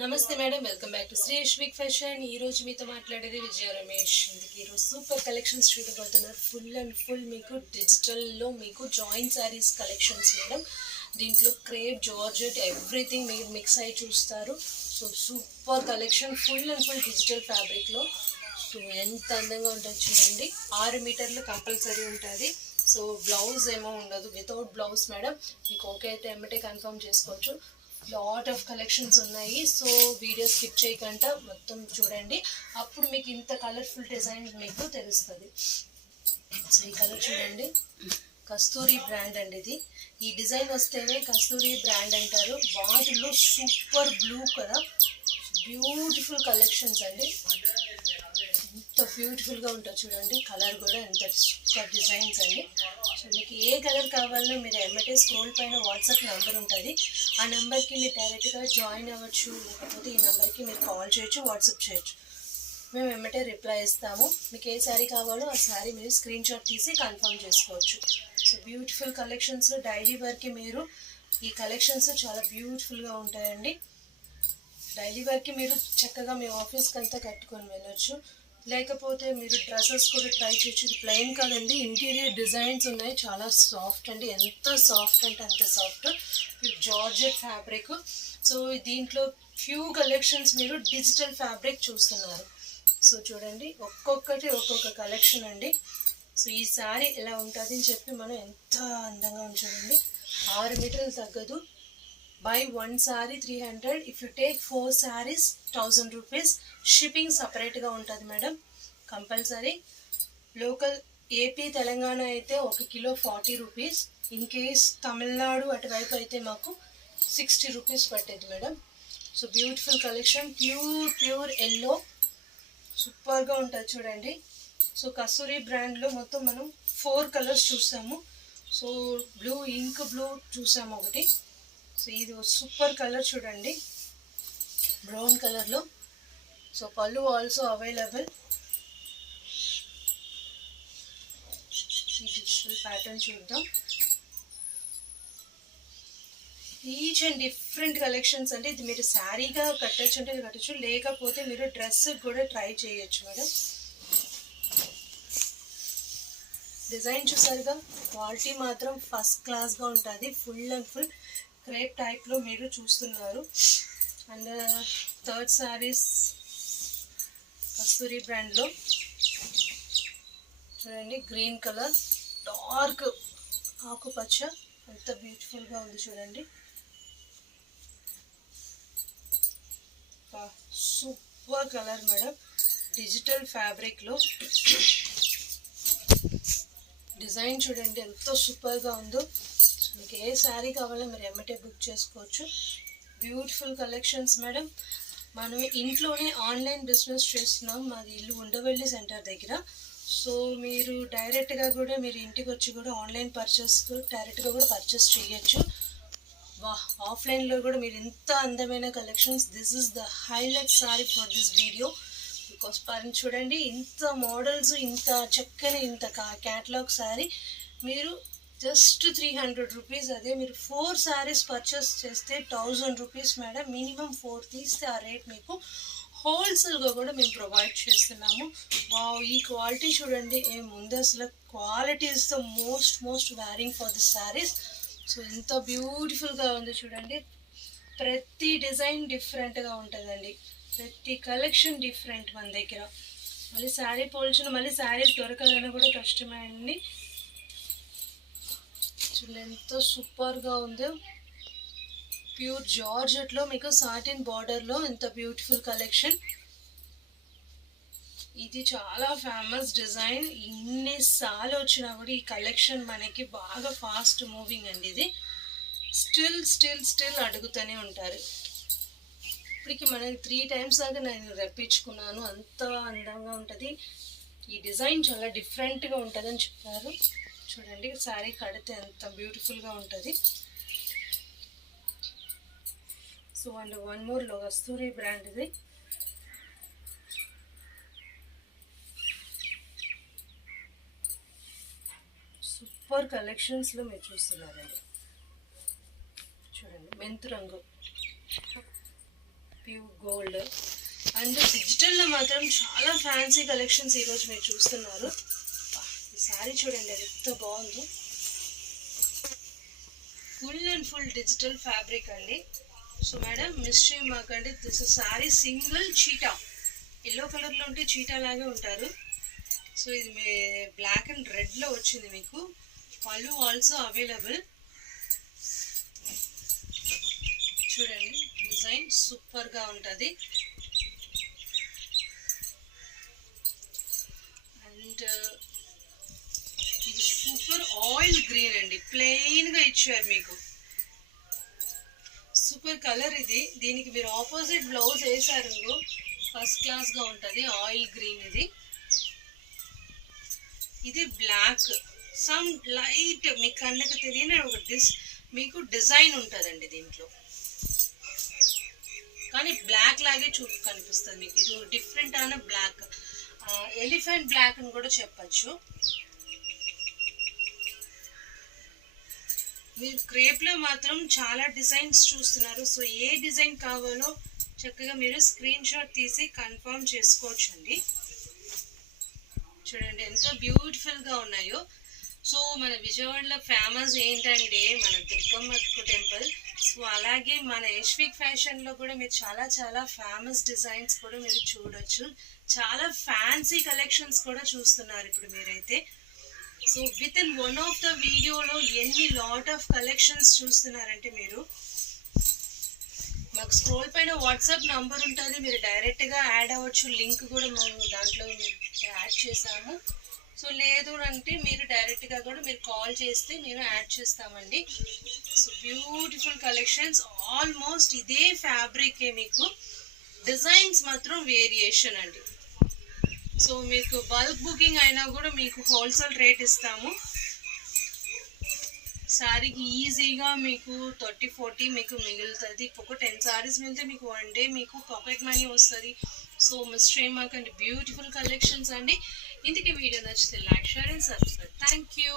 నమస్తే madam, welcome back to Shri Yashvik fashion. ఈ రోజు మీతో మాట్లాడేది విజయ రమేష్. ఇందుకు ఈరోజు సూపర్ కలెక్షన్స్ చూడబోతున్నారు. ఫుల్ అండ్ ఫుల్ మీకు డిజిటల్లో మీకు జాయింట్ శారీస్ కలెక్షన్స్ మేడం. దీంట్లో క్రేప్, జార్జెట్ ఎవ్రీథింగ్ మీరు మిక్స్ అయ్యి చూస్తారు. So super collection, full and full digital ఫ్యాబ్రిక్లో. సో ఎంత అందంగా ఉంటుంది చూడండి. 6 మీటర్లు కంపల్సరీ ఉంటుంది. సో బ్లౌజ్ ఏమో ఉండదు, వితౌట్ బ్లౌజ్ మేడం. మీకు ఓకే అయితే ఎమ్మటే కన్ఫర్మ్ చేసుకోవచ్చు. లాట్ ఆఫ్ కలెక్షన్స్ ఉన్నాయి. సో వీడియో స్కిప్ చేయకుండా మొత్తం చూడండి, అప్పుడు మీకు ఇంత కలర్ఫుల్ డిజైన్ మీకు తెలుస్తుంది. సో ఈ కలర్ చూడండి, కస్తూరి బ్రాండ్ అండి ఇది. ఈ డిజైన్ వస్తేనే కస్తూరి బ్రాండ్ అంటారు. వాటిలో సూపర్ బ్లూ కదా, బ్యూటిఫుల్ కలెక్షన్స్ అండి. ఎంత బ్యూటిఫుల్గా ఉంటుంది చూడండి. కలర్ కూడా ఎంత సూపర్ డిజైన్స్ అండి. సో మీకు ఏ కలర్ కావాలో మీరు ఎమ్మటే స్క్రోల్ పైన వాట్సాప్ నెంబర్ ఉంటుంది. ఆ నెంబర్కి మీరు డైరెక్ట్గా జాయిన్ అవ్వచ్చు, లేకపోతే ఈ నెంబర్కి మీరు కాల్ చేయొచ్చు, వాట్సాప్ చేయొచ్చు. మేము ఎమ్మటే రిప్లై ఇస్తాము. మీకు ఏ శారీ కావాలో ఆ శారీ మీరు స్క్రీన్ షాట్ తీసి కన్ఫర్మ్ చేసుకోవచ్చు. సో బ్యూటిఫుల్ కలెక్షన్స్, డైలీ వేర్కి మీరు ఈ కలెక్షన్స్ చాలా బ్యూటిఫుల్గా ఉంటాయండి. డైలీ వేర్కి మీరు చక్కగా మీ ఆఫీస్కి అంతా కట్టుకొని వెళ్ళొచ్చు, లేకపోతే మీరు డ్రెస్సెస్ కూడా ట్రై చేయొచ్చు. ఇది ప్లెయిన్ కదండి, ఇంటీరియర్ డిజైన్స్ ఉన్నాయి. చాలా సాఫ్ట్ అండి, ఎంత సాఫ్ట్ అంటే అంత సాఫ్ట్. Georgette fabric. సో దీంట్లో ఫ్యూ కలెక్షన్స్ మీరు డిజిటల్ ఫ్యాబ్రిక్ చూస్తున్నారు. సో చూడండి, ఒక్కొక్కటి ఒక్కొక్క కలెక్షన్ అండి. సో ఈ శారీ ఎలా ఉంటుంది అని చెప్పి మనం ఎంత అందంగా చూడండి. 6 మీటర్లు తగ్గదు. Buy one saree 300. If you take 4 sarees 1000 rupees. Shipping సపరేట్గా ఉంటుంది madam, compulsory. Local AP Telangana అయితే 1 kilo 40 rupees. In case Tamil Nadu అటువైపు అయితే మాకు 60 రూపీస్ పట్టేది madam. So beautiful collection, pure yellow, సూపర్గా ఉంటుంది చూడండి. సో కస్తూరి బ్రాండ్లో మొత్తం మనం 4 కలర్స్ చూసాము. సో బ్లూ, ఇంక్ బ్లూ చూసాము ఒకటి. సో ఇది సూపర్ కలర్ చూడండి, బ్రౌన్ కలర్లో. సో పళ్ళు ఆల్సో అవైలబుల్. ఈ డిజిటల్ ప్యాటర్న్ చూద్దాం. ఈచ్ అండ్ డిఫరెంట్ కలెక్షన్స్ అంటే ఇది మీరు శారీగా కట్టచ్చు అంటే కట్టచ్చు, లేకపోతే మీరు డ్రెస్ కూడా ట్రై చేయొచ్చు మేడం. డిజైన్ చూసారుగా, క్వాలిటీ మాత్రం ఫస్ట్ క్లాస్గా ఉంటుంది. ఫుల్ అండ్ ఫుల్ క్రేప్ టైప్లో మీరు చూస్తున్నారు. అండ్ థర్డ్ శారీస్ కస్తూరి బ్రాండ్లో చూడండి, గ్రీన్ కలర్, డార్క్ ఆకుపచ్చ, ఎంత బ్యూటిఫుల్గా ఉంది చూడండి. సూపర్ కలర్ మేడం, డిజిటల్ ఫ్యాబ్రిక్లో. డిజైన్ చూడండి ఎంత సూపర్గా ఉందో. మీకు ఏ శారీ కావాలో మీరు ఎమ్మటే బుక్ చేసుకోవచ్చు. Beautiful collections madam. మనం ఇంట్లోనే ఆన్లైన్ బిజినెస్ చేస్తున్నాం. మాది ఇల్లు ఉండవెల్లి సెంటర్ దగ్గర. సో మీరు డైరెక్ట్గా కూడా మీరు ఇంటికి వచ్చి కూడా ఆన్లైన్ పర్చేస్ డైరెక్ట్గా కూడా పర్చేస్ చేయొచ్చు. ఆఫ్లైన్లో కూడా మీరు ఇంత అందమైన collections. This is the highlight sorry for this video. Because చూడండి, ఇంత మోడల్స్, ఇంత చక్కని ఇంత క్యాటలాగ్ శారీ మీరు జస్ట్ 300 రూపీస్. అదే మీరు 4 శారీస్ పర్చేస్ చేస్తే 1000 రూపీస్ మేడం. మినిమం 4 తీస్తే ఆ రేట్ మీకు హోల్సేల్గా కూడా మేము ప్రొవైడ్ చేస్తున్నాము. ఈ క్వాలిటీ చూడండి, ఏముంది అసలు. Quality is the most varying for the saris. So ఎంత బ్యూటిఫుల్గా ఉంది చూడండి. ప్రతి డిజైన్ డిఫరెంట్గా ఉంటుందండి, ప్రతి కలెక్షన్ డిఫరెంట్ మన దగ్గర. మళ్ళీ శారీ పోల్చిన మళ్ళీ శారీస్ దొరకాలన్నా కూడా కష్టమే అండి. ఎంతో సూపర్గా ఉంది. ప్యూర్ జార్జెట్లో మీకు సాటిన్ బార్డర్లో ఎంత బ్యూటిఫుల్ కలెక్షన్. ఇది చాలా ఫేమస్ డిజైన్. ఇన్నిసార్లు వచ్చినా కూడా ఈ కలెక్షన్ మనకి బాగా ఫాస్ట్ మూవింగ్ అండి. ఇది స్టిల్ అడుగుతూనే ఉంటారు. ఇప్పటికి మనకి 3 టైమ్స్ దాకా నేను రప్పించుకున్నాను, అంత అందంగా ఉంటుంది. ఈ డిజైన్ చాలా డిఫరెంట్గా ఉంటుందని చెప్పారు. చూడండి, శారీ కడితే ఎంత బ్యూటిఫుల్గా ఉంటుంది. So and one more Kasturi brand ఇది. సూపర్ కలెక్షన్స్లో మీరు చూస్తున్నారండి. చూడండి, మెంతు రంగు, ప్యూర్ గోల్డ్. అండ్ డిజిటల్లో మాత్రం చాలా ఫ్యాన్సీ కలెక్షన్స్ ఈరోజు మీరు చూస్తున్నారు. ఈ శారీ చూడండి అది ఎంత బాగుందో. Full and full digital fabric అండి. సో మేడం మిస్ చేయమాకండి, this sari single cheetah, yellow కలర్లో ఉంటే చీటా లాగే ఉంటారు. సో ఇది మీ బ్లాక్ అండ్ రెడ్లో వచ్చింది మీకు. పళ్ళు ఆల్సో అవైలబుల్. చూడండి డిజైన్ సూపర్గా ఉంటుంది. అండ్ ఇది సూపర్ ఆయిల్ గ్రీన్ అండి, ప్లెయిన్గా ఇచ్చారు మీకు. సూపర్ కలర్ ఇది. దీనికి మీరు ఆపోజిట్ బ్లౌజ్ వేసారు, ఫస్ట్ క్లాస్గా ఉంటుంది. ఆయిల్ గ్రీన్ ఇది. ఇది బ్లాక్, సమ్ లైట్ మీ కళ్ళకి తెలియని ఒక మీకు డిజైన్ ఉంటుందండి దీంట్లో, కానీ బ్లాక్ లాగే కనిపిస్తుంది మీకు. ఇది డిఫరెంట్ అయిన బ్లాక్, ఎలిఫెంట్ బ్లాక్ అని కూడా చెప్పచ్చు. మీరు క్రేప్లో మాత్రం చాలా డిజైన్స్ చూస్తున్నారు. సో ఏ డిజైన్ కావాలో చక్కగా మీరు స్క్రీన్ షాట్ తీసి కన్ఫర్మ్ చేసుకోవచ్చండి. చూడండి ఎంత బ్యూటిఫుల్గా ఉన్నాయో. సో మన విజయవాడలో ఫేమస్ ఏంటంటే మన దుర్గమ్మ టెంపుల్. సో అలాగే మన యశ్విక్ ఫ్యాషన్లో కూడా మీరు చాలా చాలా ఫేమస్ డిజైన్స్ కూడా మీరు చూడొచ్చు. చాలా ఫ్యాన్సీ కలెక్షన్స్ కూడా చూస్తున్నారు ఇప్పుడు మీరైతే. So with in one of the వీడియోలో ఎన్ని లాట్ ఆఫ్ కలెక్షన్స్ చూస్తున్నారంటే మీరు. మాకు స్క్రోల్ పైన వాట్సాప్ నంబర్ ఉంటుంది, మీరు డైరెక్ట్గా యాడ్ అవ్వచ్చు. లింక్ కూడా మేము దాంట్లో యాడ్ చేసాము. సో లేదు అంటే మీరు డైరెక్ట్గా కూడా మీరు కాల్ చేస్తే మేము యాడ్ చేస్తామండి. సో బ్యూటిఫుల్ కలెక్షన్స్, ఆల్మోస్ట్ ఇదే ఫ్యాబ్రికే, మీకు డిజైన్స్ మాత్రం వేరియేషన్ అండి. సో మీకు బల్క్ బుకింగ్ అయినా కూడా మీకు హోల్సేల్ రేట్ ఇస్తాము. శారీకి ఈజీగా మీకు 30-40 మీకు మిగులుతుంది. ఒక 10 శారీస్ మిగిలితే మీకు 1 డే మీకు పాకెట్ మనీ వస్తుంది. సో మిస్ చేయమాకండి, బ్యూటిఫుల్ కలెక్షన్స్ అండి. ఇందుకే వీడియో నచ్చితే like, share and subscribe. Thank you.